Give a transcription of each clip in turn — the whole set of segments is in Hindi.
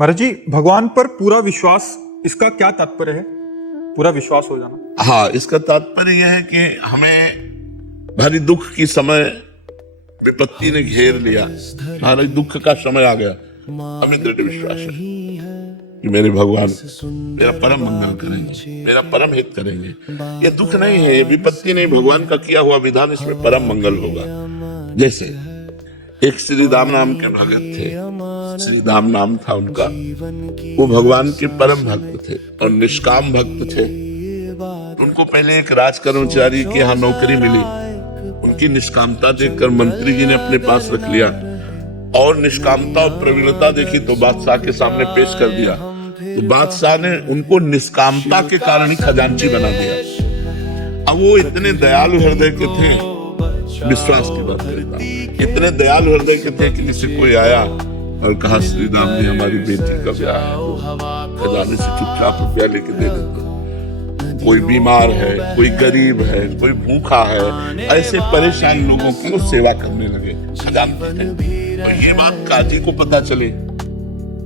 महाराज जी, भगवान पर पूरा विश्वास, इसका क्या तात्पर्य है? पूरा विश्वास हो जाना। हाँ, इसका तात्पर्य यह है कि हमें भारी दुख की समय विपत्ति ने घेर लिया, हमारे दुख का समय आ गया, हमें दृढ़ विश्वास है कि मेरे भगवान मेरा परम मंगल करेंगे, मेरा परम हित करेंगे। ये दुख नहीं है, ये विपत्ति नहीं, भगवान का किया हुआ विधान, इसमें परम मंगल होगा। जैसे एक श्री दाम नाम के भगत थे, श्री दाम नाम था उनका। वो भगवान के परम भक्त थे और निष्काम भक्त थे। उनको पहले एक राज कर्मचारी के यहाँ नौकरी मिली। उनकी निष्कामता देखकर मंत्री जी ने अपने पास रख लिया और निष्कामता और प्रवीणता देखी तो बादशाह के सामने पेश कर दिया। तो बादशाह ने उनको निष्कामता के कारण ही खजांची बना दिया। अब वो इतने दयालु हृदय के थे, विश्वास की बात करता, इतने दयालु हृदय के थे कि किसी कोई आया और कहा, श्री राम जी हमारी बेटी का ब्याह है, तो खजाने से चुपचाप रुपया लेके दे देते। कोई बीमार है, कोई गरीब है, कोई भूखा है, ऐसे परेशान लोगों की वो सेवा करने लगे खजानची थे। तो ये बात काजी को पता चले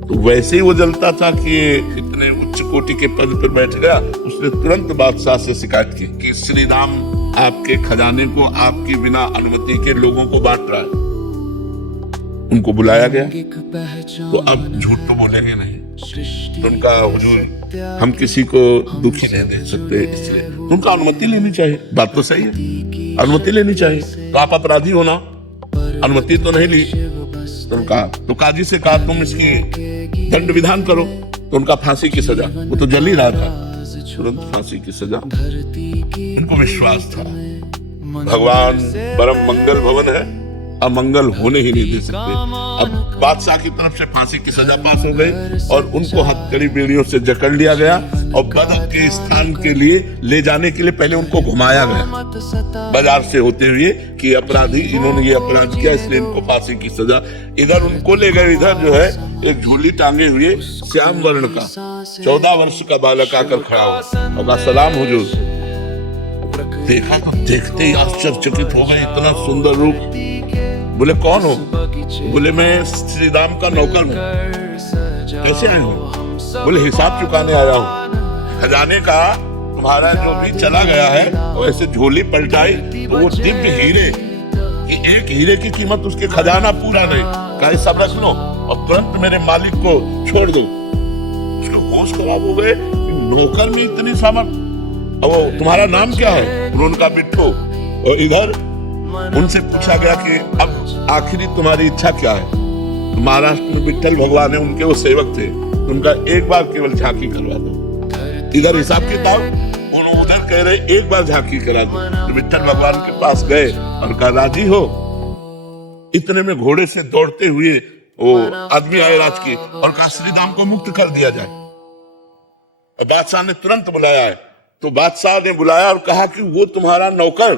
तो वैसे ही वो जलता था कि इतने उच्च कोटि के पद पर बैठ गया। उसने तुरंत बादशाह से शिकायत की कि श्री राम आपके खजाने को आपकी बिना अनुमति के लोगों को बांट रहा है। उनको बुलाया गया तो अब झूठ तो बोलेंगे नहीं, तो उनका हुजूर हम किसी को दुखी नहीं दे सकते, इसलिए तो उनका अनुमति लेनी चाहिए। बात तो सही है, अनुमति लेनी चाहिए। तो आप अपराधी हो ना, अनुमति तो नहीं ली। तो उनका तो काजी से कहा तुम इसकी दंड विधान करो। तो उनका फांसी की सजा, वो तो जल ही रहा था, तुरंत फांसी की सजा। उनको विश्वास था भगवान परम मंगल भवन है, अमंगल होने ही नहीं दे सकते। अब बादशाह की तरफ से फांसी की सजा पास हो गई और उनको हथकड़ी बेड़ियों से जकड़ लिया गया और बद के स्थान के लिए ले जाने के लिए पहले उनको घुमाया गया बाजार से होते हुए कि अपराधी इन्होंने ये अपराध किया, इसलिए इनको फांसी की सजा। इधर उनको ले गए, इधर जो है एक झोली टांगे हुए श्याम वर्ण का 14 वर्ष का बालक आकर खड़ा हुआ और कहा, सलाम हुजूर। देखा तो देखते ही आश्चर्यचकित हो गए, इतना सुंदर रूप। बोले कौन हो? बोले मैं श्री राम का नौकर हूँ। कैसे आए हो? बोले हिसाब चुकाने आया हूँ। खजाने का तुम्हारा जो भी चला गया है वो ऐसे झोली पलटाई तो वो दिव्य हीरे कि एक हीरे की कीमत उसके खजाना पूरा नहीं। कहा सब रख लो और तुरंत मेरे मालिक को छोड़ दो। उसके होश खराब हो गए, नौकर में इतनी सामर्थ। अब तुम्हारा नाम क्या है? उनका बिट्टू। और इधर उनसे पूछा गया कि अब आखिरी तुम्हारी इच्छा क्या है? महाराष्ट्र में विट्ठल भगवान है, उनके वो सेवक थे, उनका एक बार केवल झांकी करवा दो। इधर हिसाब किताब, उधर कह रहे एक बार झांकी करा दो। तो विट्ठल भगवान के पास गए और कहा, राजी हो? इतने में घोड़े से दौड़ते हुए वो आदमी आए राज की और कहा, श्री राम को मुक्त कर दिया जाए। और बादशाह ने तुरंत बुलाया है। तो बादशाह ने बुलाया और कहा कि वो तुम्हारा नौकर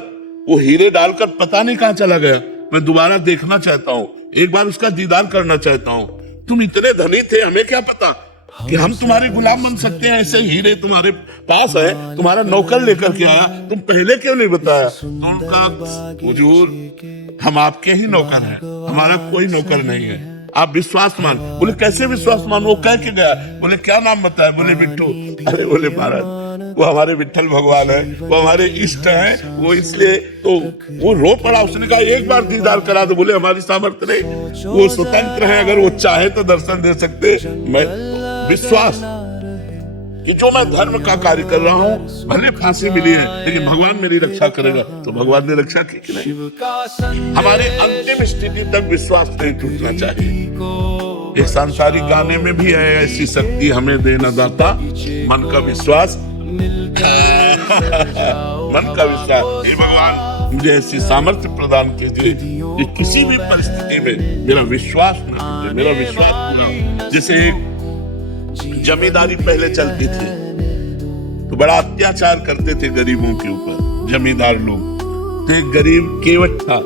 वो हीरे डालकर पता नहीं कहां चला गया, मैं दोबारा देखना चाहता हूँ, एक बार उसका दीदार करना चाहता हूँ। तुम इतने धनी थे, हमें क्या पता कि हम तुम्हारे गुलाम बन सकते हैं, ऐसे हीरे तुम्हारे पास है, तुम्हारा नौकर लेकर के आया, तुम पहले क्यों नहीं बताया? तो उनका, हुजूर हम आपके ही नौकर हैं, हमारा कोई नौकर नहीं है, आप विश्वास मान। बोले कैसे विश्वास मान? वो कह के गया। बोले क्या नाम बताया? बोले बिट्टू। अरे बोले महाराज वो हमारे विट्ठल भगवान है, वो हमारे इष्ट हैं, वो इसलिए तो वो रो पड़ा। उसने कहा एक बार दीदार करा दो। बोले हमारी सामर्थ्य नहीं, वो स्वतंत्र है, अगर वो चाहे तो दर्शन दे सकते। मैं विश्वास कि जो मैं धर्म का कार्य कर रहा हूँ, भले फांसी मिली है लेकिन भगवान मेरी रक्षा करेगा। तो भगवान ने रक्षा की कि नहीं? हमारे अंतिम स्थिति तक विश्वास नहीं टूटना चाहिए। एक सांसारिक गाने में भी है, ऐसी शक्ति हमें देना दाता, मन का विश्वास मन का विश्वास। हे भगवान मुझे ऐसी सामर्थ्य प्रदान कीजिए कि किसी भी परिस्थिति में मेरा विश्वास न टूटे, मेरा विश्वास पूरा। जैसे एक जमींदारी पहले चलती थी तो बड़ा अत्याचार करते थे गरीबों के ऊपर जमींदार लोग। तो एक गरीब केवट था,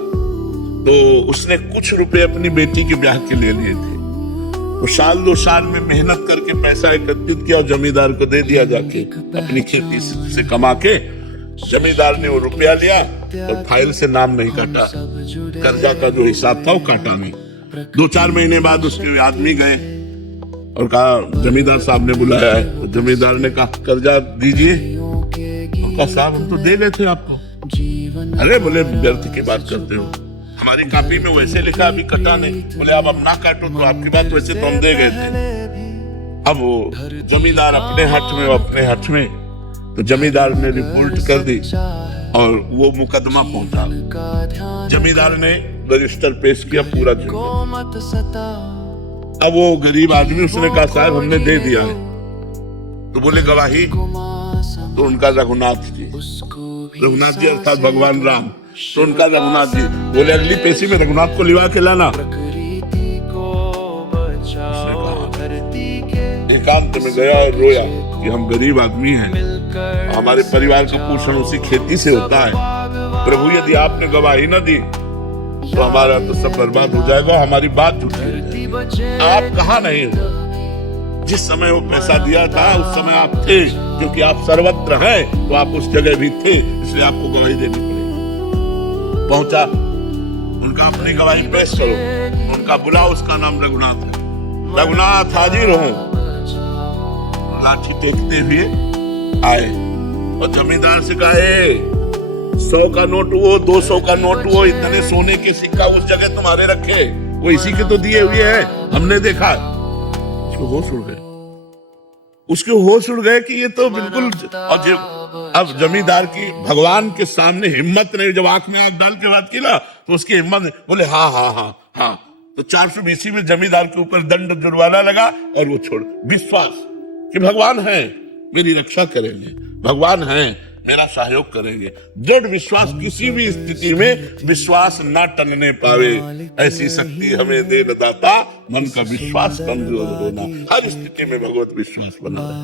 तो उसने कुछ रुपए अपनी बेटी के ब्याह के ले लिए थे। वो साल 2 साल में मेहनत करके पैसा एकत्रित किया और जमींदार को दे दिया जाके, अपनी खेती से कमा के। जमींदार ने वो रुपया लिया और फाइल से नाम नहीं काटा, कर्जा का जो हिसाब था वो काटा नहीं। 2-4 महीने बाद उसके आदमी गए और कहा जमींदार साहब ने बुलाया है। तो जमींदार ने कहा कर्जा दीजिए। और कहा साहब हम तो दे गए थे आपको। अरे बोले व्यर्थ की बात करते हो, हमारी कॉपी में वैसे लिखा अभी कटा नहीं। बोले आप अब ना काटो तो आपकी बात वैसे तो हम दे गए थे। अब वो जमींदार अपने हठ में तो जमींदार ने रिपोर्ट कर दी और वो मुकदमा पहुंचा। जमींदार ने रजिस्टर पेश किया पूरा जमीन। अब वो गरीब आदमी उसने कहा साहब हमने दे दिया है। तो बोले गवाही? तो उनका रघुनाथ जी अर्थात भगवान राम। तो उनका रघुनाथ जी बोले अगली पेशी में रघुनाथ को लिवा के लाना। एकांत में गया और रोया कि हम गरीब आदमी हैं, हमारे परिवार का पोषण उसी खेती से होता है। प्रभु यदि आपने गवाही न दी तो हमारा तो सब बर्बाद हो जाएगा, हमारी बात झूठी। आप कहाँ नहीं हो? जिस समय वो पैसा दिया था उस समय आप थे, क्योंकि आप सर्वत्र हैं तो आप उस जगह भी थे, इसलिए आपको गवाही देनी पड़ेगी। पहुंचा, उनका अपनी गवाही पेश करो, उनका बुलाओ, उसका नाम रघुनाथ है। रघुनाथ हाजिर हो। लाठी टेकते हुए आए और जमींदार से कहा 100 का नोट वो, 200 का नोट वो, इतने सोने के सिक्का उस जगह तुम्हारे रखे, वो इसी के तो दिए हुए हैं, हमने देखा। उसको होश उड़ गए कि ये तो बिल्कुल। और अब जमींदार की भगवान के सामने हिम्मत नहीं, जब आंख में आंख डाल के बात की ना तो उसकी हिम्मत नहीं। बोले हाँ। तो 420 में जमींदार के ऊपर दंड जुर्माना लगा और वो छोड़। विश्वास कि भगवान है मेरी रक्षा करेंगे, भगवान है मेरा सहयोग करेंगे। दृढ़ विश्वास किसी भी स्थिति में विश्वास ना टलने पावे, ऐसी शक्ति हमें दे दाता। मन का विश्वास कमजोर होना, हर स्थिति में भगवत विश्वास बना रहे।